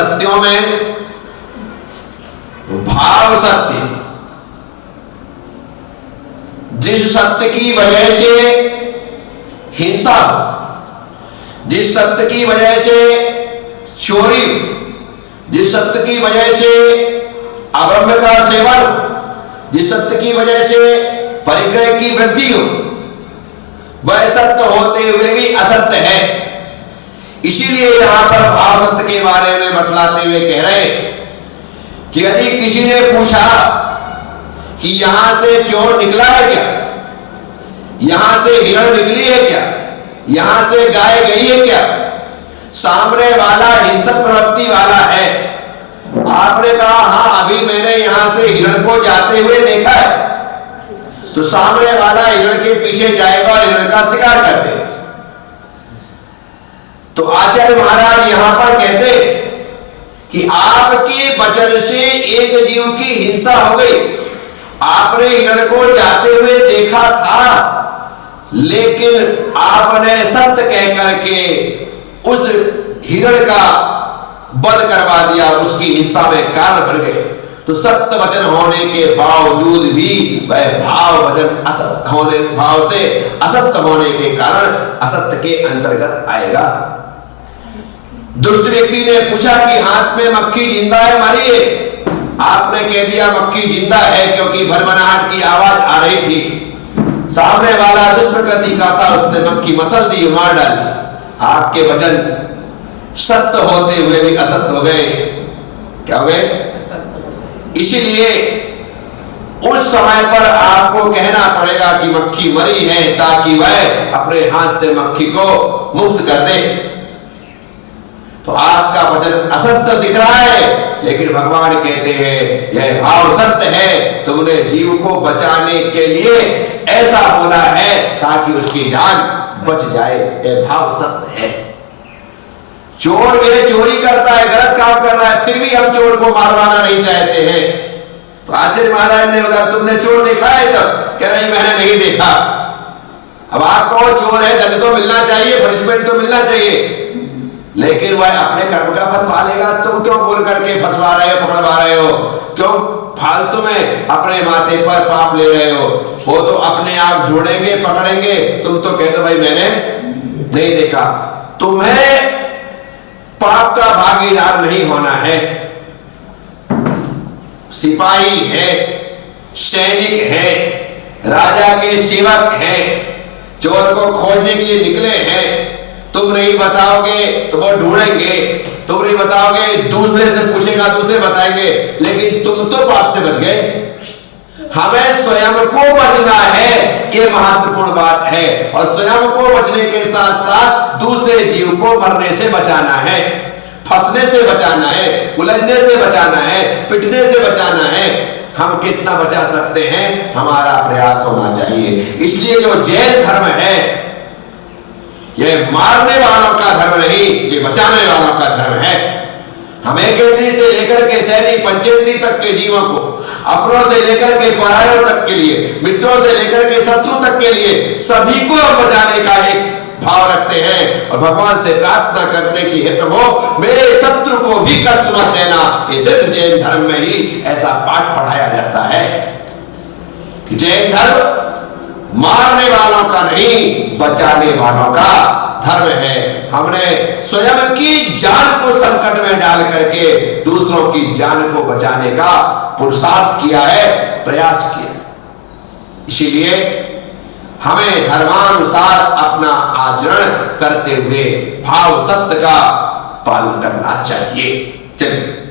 सत्यों में भाव सत्य, जिस सत्य की वजह से हिंसा, जिस सत्य की वजह से चोरी, जिस सत्य की वजह से अब्रह्म का सेवन, जिस सत्य की वजह से परिग्रह की वृद्धि हो, वह सत्य होते हुए भी असत्य है। इसीलिए यहां पर भाव सत्य के बारे में बतलाते हुए कह रहे कि यदि किसी ने पूछा कि यहां से चोर निकला है क्या, यहां से हिरण निकली है क्या, यहां से गाय गई है क्या, सामने वाला हिंसक प्रवृत्ति वाला है, आपने कहा हां अभी मैंने यहां से हिरण को जाते हुए देखा है, तो सामने वाला हिरण के पीछे जाएगा और हिरण का शिकार कर देगा। तो आचार्य महाराज यहां पर कहते कि आपके वचन से एक जीव की हिंसा हो गई, आपने हिरण को जाते हुए देखा था, लेकिन आपने सत्य कह करके उस हिरण का वध करवा दिया, उसकी हिंसा में कारण बन गए। तो सत्य वचन होने के बावजूद भी वह भाव वचन असत्य होने, भाव से असत्य होने के कारण असत्य के अंतर्गत आएगा। दुष्ट व्यक्ति ने पूछा कि हाथ में मक्खी जिंदा है मरी है, आपने कह दिया मक्खी जिंदा है क्योंकि भरभराहट की आवाज आ रही थी। सामने वाला दुष्ट प्रकृति का था, उसने मक्खी मसल दी, मार डाली। आपके वचन सत्य होते हुए भी असत्य हो गए। क्या हो गए? इसीलिए उस समय पर आपको कहना पड़ेगा कि मक्खी मरी है, ताकि वह अपने हाथ से मक्खी को मुक्त कर दे। तो आपका वचन असत्य दिख रहा है, लेकिन भगवान कहते हैं यह भाव सत्य है, तुमने जीव को बचाने के लिए ऐसा बोला है ताकि उसकी जान बच जाए। यह भाव सत्य है। चोर भी चोरी करता है, गलत काम कर रहा है, फिर भी हम चोर को मारवाना नहीं चाहते हैं। तो आचार्य महाराज ने उधर तुमने चोर देखा है? तब कह रहे मैंने नहीं देखा। अब आपको चोर है, दंड तो मिलना चाहिए, पनिशमेंट तो मिलना चाहिए, लेकिन वह अपने कर्म का फल पालेगा। तुम क्यों बोल करके फंसवा रहे हो, पकड़वा रहे हो? क्यों फालतू में अपने माथे पर पाप ले रहे हो? वो तो अपने आप ढूंढेंगे, पकड़ेंगे, तुम तो कहते भाई मैंने नहीं देखा। तुम्हें पाप का भागीदार नहीं होना है। सिपाही है, सैनिक है, राजा के सेवक है, चोर को खोजने के लिए निकले हैं। तुम नहीं बताओगे तो वो ढूंढेंगे, तुम नहीं बताओगे दूसरे से पूछेगा, दूसरे बताएंगे, लेकिन तुम तो पाप से बच गए। हमें स्वयं को बचना है, ये महत्वपूर्ण बात है। और स्वयं को बचने के साथ साथ दूसरे जीव को मरने से बचाना है, फंसने से बचाना है, उलझने से बचाना है, पिटने से बचाना है। हम कितना बचा सकते हैं, हमारा प्रयास होना चाहिए। इसलिए जो जैन धर्म है, यह मारने वालों का धर्म नहीं, ये बचाने वालों का धर्म है। हम एक इंद्रिय से लेकर के सैनी पंचेंद्रिय तक के जीवों को, अपनों से लेकर के परायों तक के लिए, मित्रों से लेकर के शत्रु तक के लिए, सभी को बचाने का एक भाव रखते हैं। और भगवान से प्रार्थना करते कि हे प्रभु मेरे शत्रु को भी कष्ट मत देना। इसे जैन धर्म में ही ऐसा पाठ पढ़ाया जाता है कि जैन धर्म मारने वालों का नहीं, बचाने वालों का धर्म है। हमने स्वयं की जान को संकट में डाल करके दूसरों की जान को बचाने का पुरुषार्थ किया है, प्रयास किया। इसीलिए हमें धर्मानुसार अपना आचरण करते हुए भाव सत्य का पालन करना चाहिए। चलिए।